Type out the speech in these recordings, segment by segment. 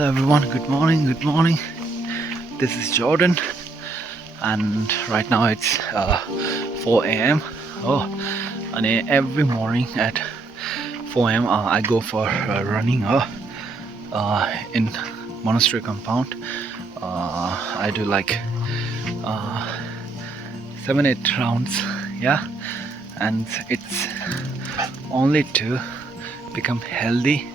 Hello everyone, good morning, good morning. This is Jordan and right now it's 4 a.m. Oh, and every morning at 4 a.m. I go for running in monastery compound. I do like 7-8 rounds, yeah, and it's only to become healthy.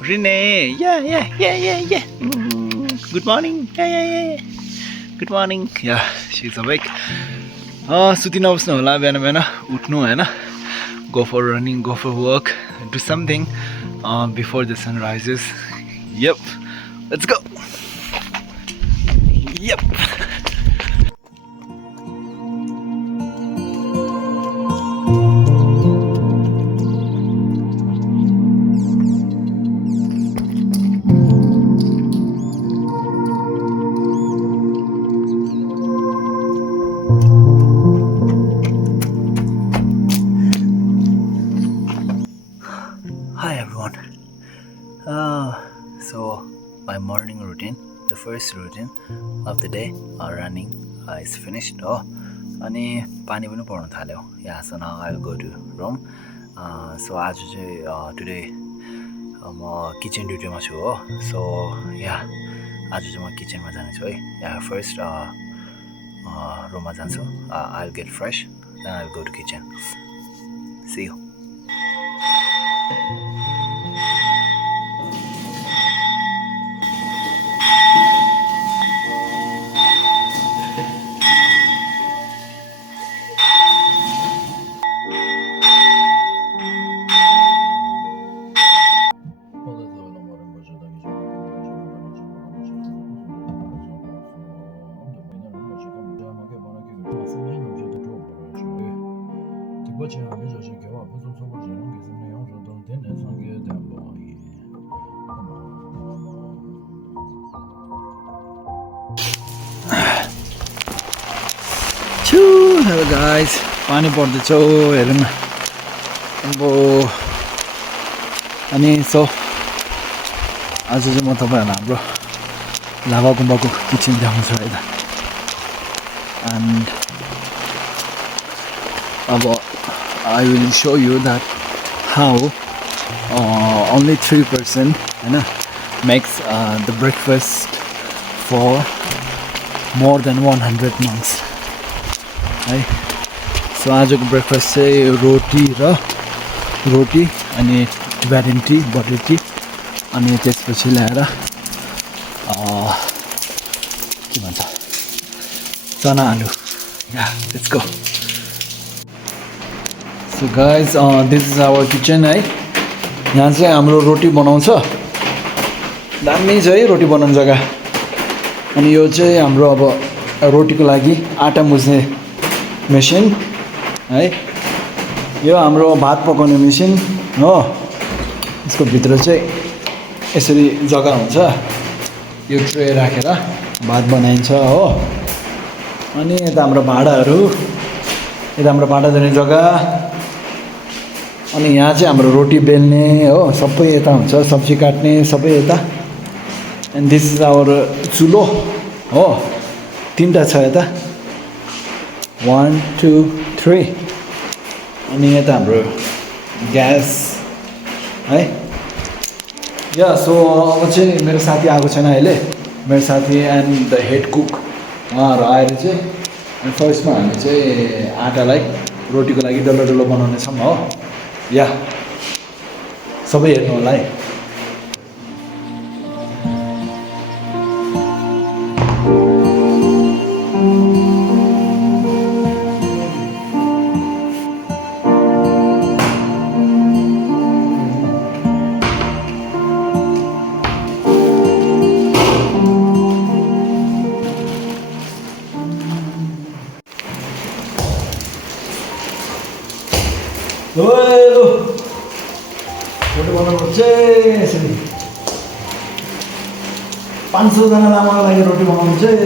Renee, yeah. Good morning, yeah. Good morning, yeah. She's awake. सुति नबस्नु होला बिहान बिहान उठ्नु हैन. Go for running, go for walk, do something before the sun rises. Yep, let's go. Yep. Hi everyone. So my morning routine, the first routine of the day, running is finished. अनि पानी पनि पर्न थाल्यो. Yeah, so now I'll go to room. So आज चाहिँ today म kitchen ड्युटीमा छु हो. So yeah, आज चाहिँ म किचनमा जानेछु है. Yeah, first रुममा जान्छु. I'll get fresh, then I'll go to kitchen. See you. Hello guys, पानी पर्दैछ हेरौँ न. अब अनि सो आज चाहिँ म तपाईहरुलाई हाम्रो लाभा गुम्बाको किचन देखाउँछु है त. And अब I will show you that how only 3% makes the breakfast for more than 100 monks. है. सो आजको ब्रेकफास्ट चाहिँ रोटी अनि भ्यानिटी टी, बटर टी, अनि त्यसपछि ल्याएर के भन्छ चना आलु. या let's go. So guys, this is our kitchen है. यहाँ चाहिँ हाम्रो रोटी बनाउँछ. दामी छ है रोटी बनाउने जग्गा. अनि यो चाहिँ हाम्रो अब रोटीको लागि आटा मुस्ने मेसिन है. यो हाम्रो भात पकाउने मेसिन हो. यसको भित्र चाहिँ यसरी जग्गा हुन्छ. यो ट्रे राखेर भात बनाइन्छ हो. अनि यता हाम्रो भाँडाहरू, यता हाम्रो भाँडा धुने जग्गा. अनि यहाँ चाहिँ हाम्रो रोटी बेल्ने हो, सबै यता हुन्छ. सब्जी काट्ने सबै यता. एन्ड दिस इज आवर चुलो हो. 3टा छ यता. 1 2 3. अनि यता हाम्रो ग्यास है. या सो अब चाहिँ मेरो साथी आएको छैन अहिले. मेरो साथी एन्ड द हेड कुक उहाँहरू आएर चाहिँ अनि फर्स्टमा हामी चाहिँ आटालाई रोटीको लागि डल्लो डल्लो बनाउनेछौँ हो. या सबै हेर्नु होला है. फोटो बनाउनु चाहिँ यसरी 500 जना लामाको लागि रोटी बनाउनु चाहिँ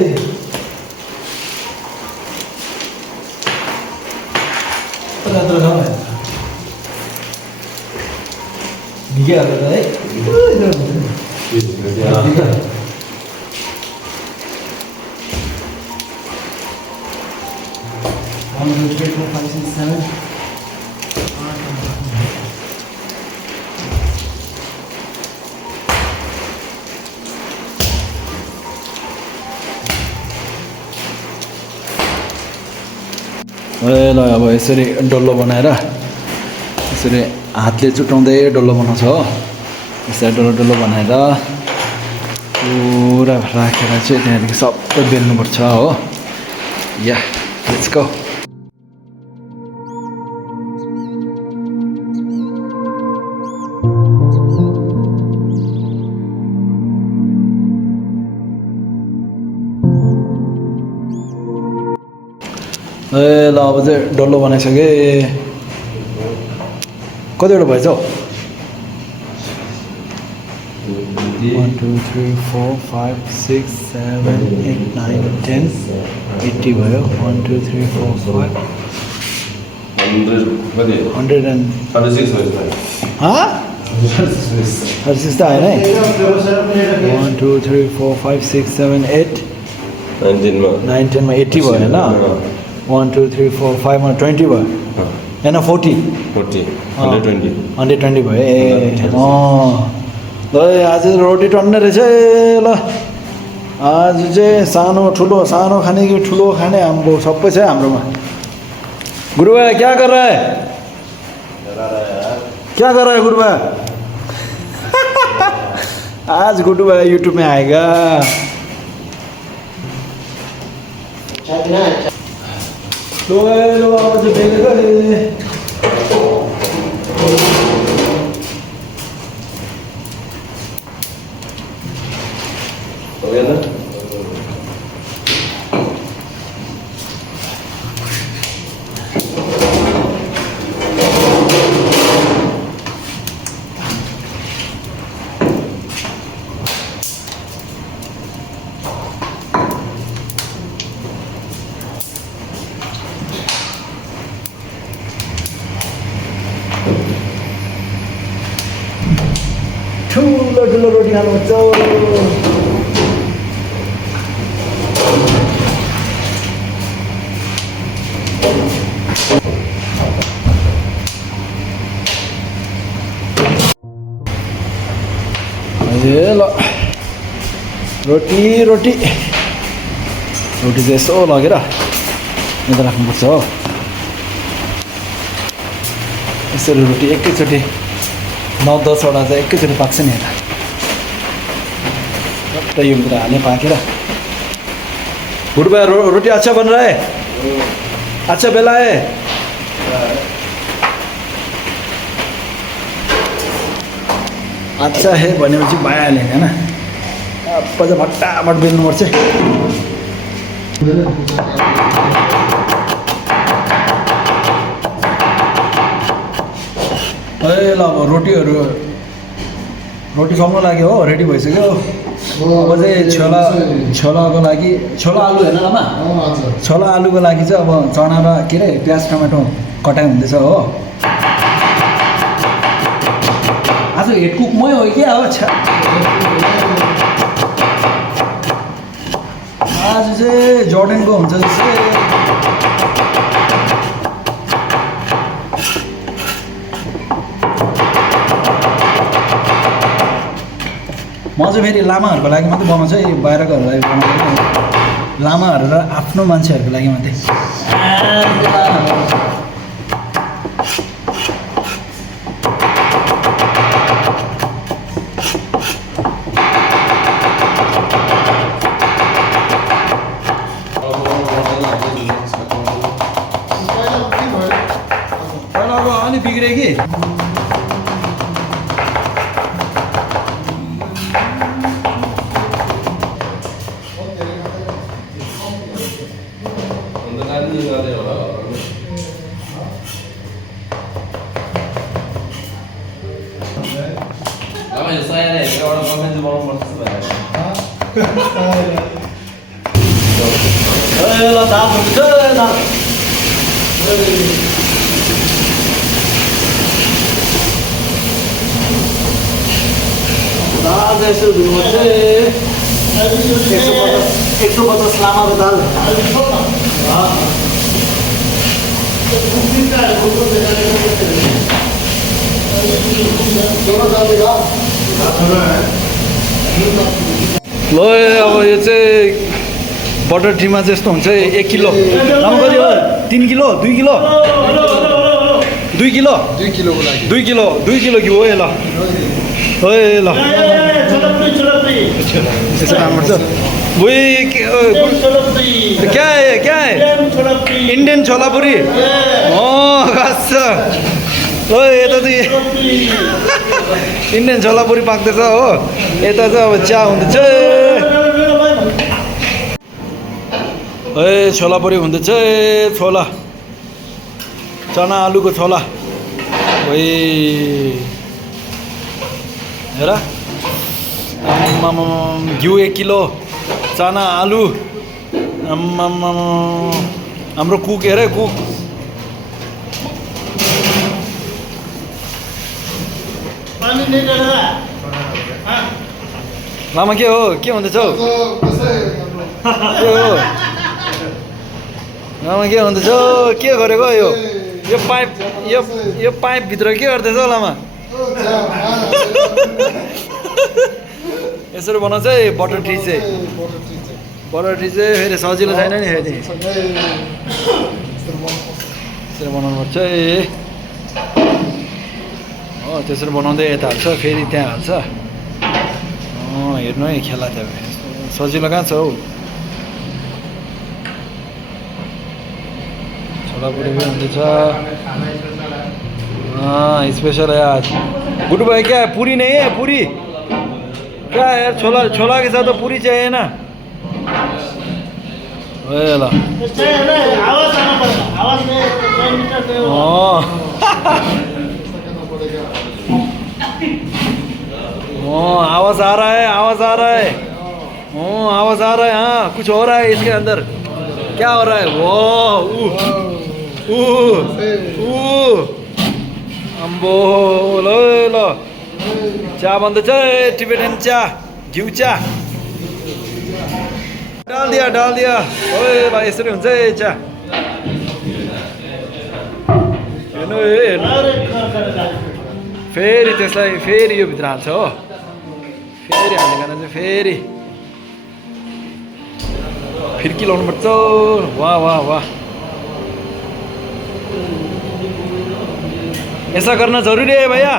यत्रो छ है. निकै हाल्छ है. ल अब यसरी डल्लो बनाएर यसरी हातले चुटाउँदै डल्लो बनाउँछ हो। यसरी डल्लो बनाएर पुरा राखेर चाहिँ त्यहाँदेखि सबै बेल्नुपर्छ हो। या लेट्स गो। ल अब चाहिँ डल्लो बनाइसकेँ। कतिवटा भएछ हौ? 1 2 3 4 5 6 7 8 9 10 80 भयो। 1 2 3 4 5 100 and 36 त आएन है। 1 2 3 4 5 6 7 8 9 10 मा 80 भयो होइन। 1 2 3 4 5 मा 20 भयो होइन। 40 120 भयो। ए ल आज रोटी टन्ने रहेछ। ल आज चाहिँ सानो ठुलो सानो खाने कि ठुलो खाने हाम्रो सबै छ हाम्रोमा। गुरु भाइ क्या कर रहा है? क्या कर रहा है गुरु भाइ? आज गुरु भाइ यूट्यूब में आएगा। लो आज बेल गए। हो गया ना? ठुलो रोटी खानुपर्छ। ए ल रोटी रोटी रोटी चाहिँ यसो लगेर यता राख्नुपर्छ हो। यसरी रोटी एकैचोटि 9-10 वटा चाहिँ एकैचोटि पाक्छ नि। यता टट्ट यो कुरा हाल्ने पाकेर। गुरु भाइ रोटी अच्छा बन रहा है? अच्छा बेला है? अच्छा है भनेपछि भइहाल्यो होइन। अब चाहिँ भट्टाभट बेल्नुपर्छ। ए ल अब रोटी सक्नु लाग्यो हो। रेडी भइसक्यो। अब चाहिँ छोलाको लागि छोला आलु होइन आमा? छोला आलुको लागि चाहिँ अब चना र के अरे प्याज टमाटो कटाइ हुँदैछ हो। आज हेड कुक मै हो क्या हो? आज चाहिँ जर्डनको हुन्छ जस्तै। म चाहिँ फेरि लामाहरूको लागि मात्रै बनाउँछु है, बाहिरकोहरूलाई बनाउँदैन। लामाहरू र आफ्नो मान्छेहरूको लागि मात्रै। अलि बिग्रे कि दाल यसो धुनुपर्छ 150 लामाको दाल ल अब यो चाहिँ बटर टीमा चाहिँ यस्तो हुन्छ 1 किलो लामा कति हो 3 kilo 2 kilo 2 kilo 2 kilo 2 kilo घिउ हो ल ओए ल यसो राम्रो छ वही क्या है इंडियन छोलापुरी खास ओए यता चाहिँ इन्डियन छोलापुरी पाक्दैछ हो यता चाहिँ अब चिया हुँदैछ ए छोलापुरी हुँदैछ छोला चना आलुको छोला ओए हेर घिउ 1 किलो चना आलु हाम्रो कुक हेर कुक लामा के हो के हुँदैछ के हो लामा के हुँदैछ के गरेको यो पाइप यो पाइप भित्र के गर्दैछ लामा यसरी बनाउँछ है बटर टी चाहिँ फेरि सजिलो छैन नि फेरि यसरी बनाउनुपर्छ है हो त्यसरी बनाउँदै यता हाल्छ फेरि त्यहाँ हाल्छ हेर्नु है खेला त सजिलो कहाँ छ हौ छोलापुरी पनि हुँदैछ स्पेशल है आज गुड्डू भाई क्या है पूरी नहीं है पूरी क्या है यार छोला के साथ तो पूरी चाहिए ना आवाज आ रहा है आवाज आ रहा है हाँ कुछ हो रहा है इसके अंदर क्या हो रहा है वो अम्बो लो चा बंद टिबेटन चा घिउ चा डाल दिया ओए भाइ यसरी हुन्छ है चा हेर्नु फेरि त्यसलाई फेरि यो भित्र हाल्छ हो फेरि हालेको चाहिँ फेरि फिर्की लाउनु पर्छ वाह वाह वाह ऐसा करना जरूरी है भैया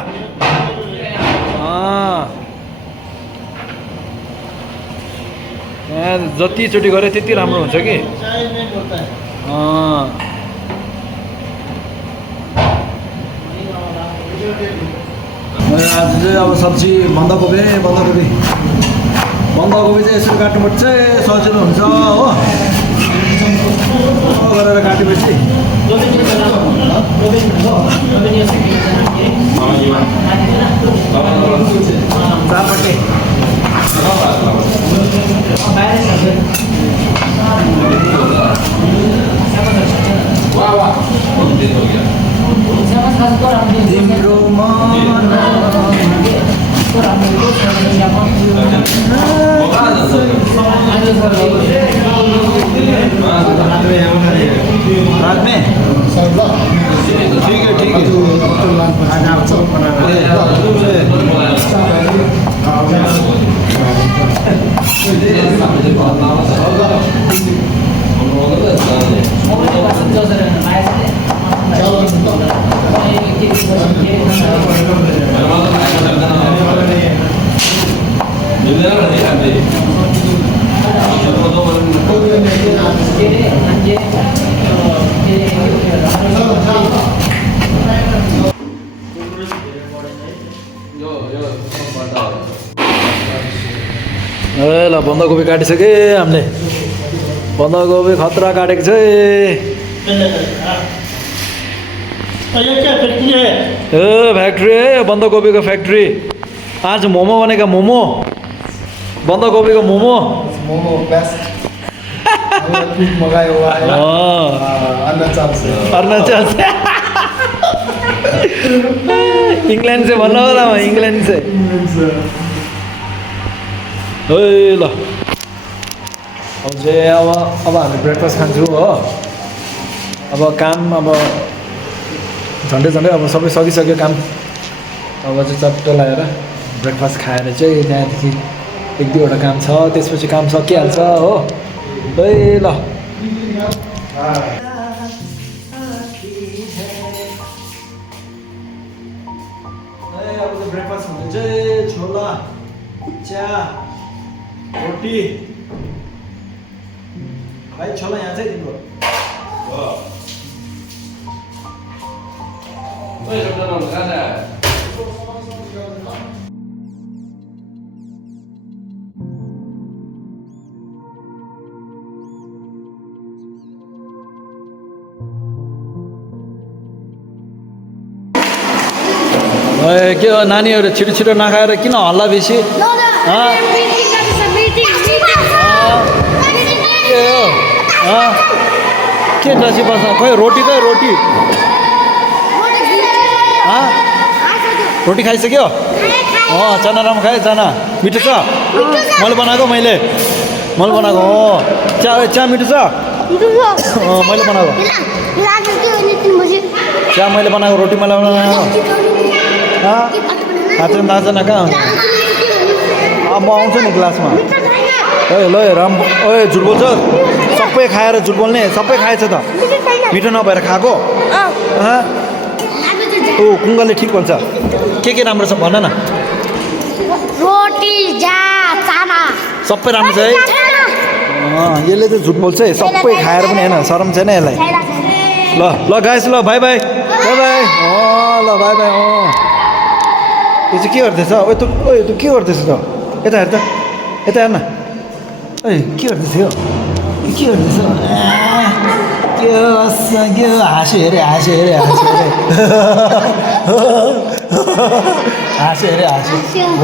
जतिचोटि गरे त्यति राम्रो हुन्छ कि आज चाहिँ अब सब्जी बन्दाकोपी चाहिँ यसरी काट्नुपर्छ सजिलो हुन्छ हो गरेर काटेपछि चारपट्टि तिम्रो रात में ठीक है ल बन्दाकोपी काटिसके हामीले बन्दाकोपी खतरा काटेको छ फैक्ट्री है बंदाकोपी का फैक्ट्री आज मोमो बनेगा मोमो बंदाकोपी का मोमो बेस्ट मंगाया हुआ है अरुणाचल से इंग्लैंड से बना होला इंग्लैंड से ल अब चाहिँ अब हामी ब्रेकफास्ट खान्छौँ हो अब काम अब झन्डै अब सबै सकिसक्यो काम अब चाहिँ चट्ट लगाएर ब्रेकफास्ट खाएर चाहिँ त्यहाँदेखि एक दुईवटा काम छ त्यसपछि काम सकिहाल्छ हो ल अब चाहिँ ब्रेकफास्ट हुँदा चाहिँ छोला चिया रोटी भाइ छोला यहाँ चाहिँ दिनु के हो नानीहरू छिटो छिटो नखाएर किन हल्ला बेसी के हो के नसी बस्न खोइ रोटी रोटी खाइसक्यो चना राम्रो खाएँ चना मिठो छ मैले बनाएको मैले बनाएको हो चिया मिठो छ मैले बनाएको चिया मैले बनाएको रोटी मैले बनाएको नाच्न कहाँ म आउँछु नि क्लासमा ल राम ओए झुट बोल्छ सबै खाएर झुट बोल्ने सबै खाएछ त मिठो नभएर खाएको ओ कुङ्गलले ठिक भन्छ के राम्रो छ भन न रोटी चाना सबै राम्रो छ है यसले चाहिँ झुट बोल्छ है सबै खाएर पनि होइन शरम छैन यसलाई ल गाइस ल बाई बाई ल बाई बाई यो चाहिँ के गर्दैछ तँ के गर्दैछ त यता हेर त यता हेर्न के गर्दैछ यो के गर्दैछ के हाँस्यो हेरे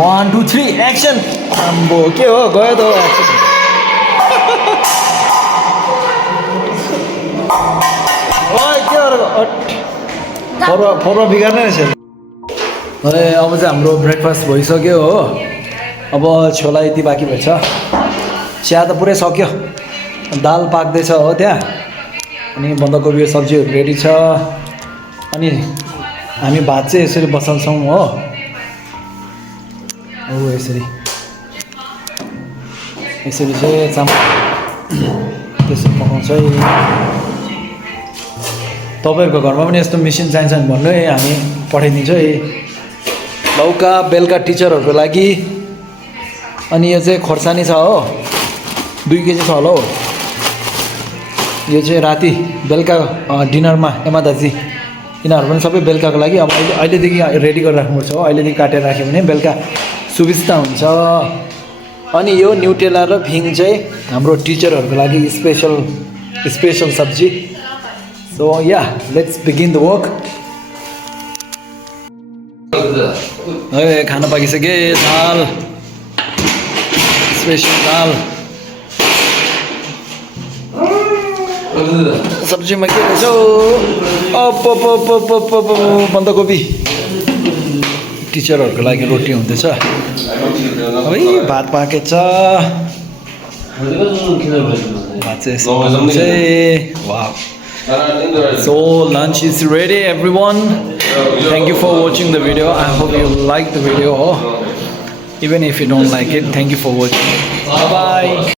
1 2 3 एक्सन आम्बो के हो गयो त एक्सन के गरेको बिगार्ने रहेछ अब चाहिँ हाम्रो ब्रेकफास्ट भइसक्यो हो अब छोला यति बाँकी भएछ चिया त पुरै सक्यो दाल पाक्दैछ हो त्यहाँ अनि बन्दाकोपी सब्जीहरू रेडी छ अनि हामी भात चाहिँ यसरी बसाल्छौँ हो यसरी चाहिँ चामल त्यसरी पकाउँछ है तपाईँहरूको घरमा पनि यस्तो मेसिन चाहिन्छ भने भन्नु है हामी पठाइदिन्छौँ है लौका बेलुका टिचरहरूको लागि अनि यो चाहिँ खोर्सानी छ हो 2 केजी छ होला हो यो चाहिँ राति बेलुका डिनरमा एमा दाजी यिनीहरू पनि सबै बेलुकाको लागि अब अहिलेदेखि रेडी गरेर राख्नुपर्छ हो अहिलेदेखि काटेर राख्यो भने बेलुका सुविस्ता हुन्छ अनि यो न्युटेला र भिङ चाहिँ हाम्रो टिचरहरूको लागि स्पेसल सब्जी so yeah let's begin the work खाना पाकिसके दाल स्पेसल दाल सब्जीमा के रहेछ बन्दाकोपी टिचरहरूको लागि रोटी हुँदैछ है भात पाकेछ भात चाहिँ वाह So lunch is ready everyone. Thank you for watching the video. I hope you like the video. Even if you don't like it, thank you for watching. Bye bye.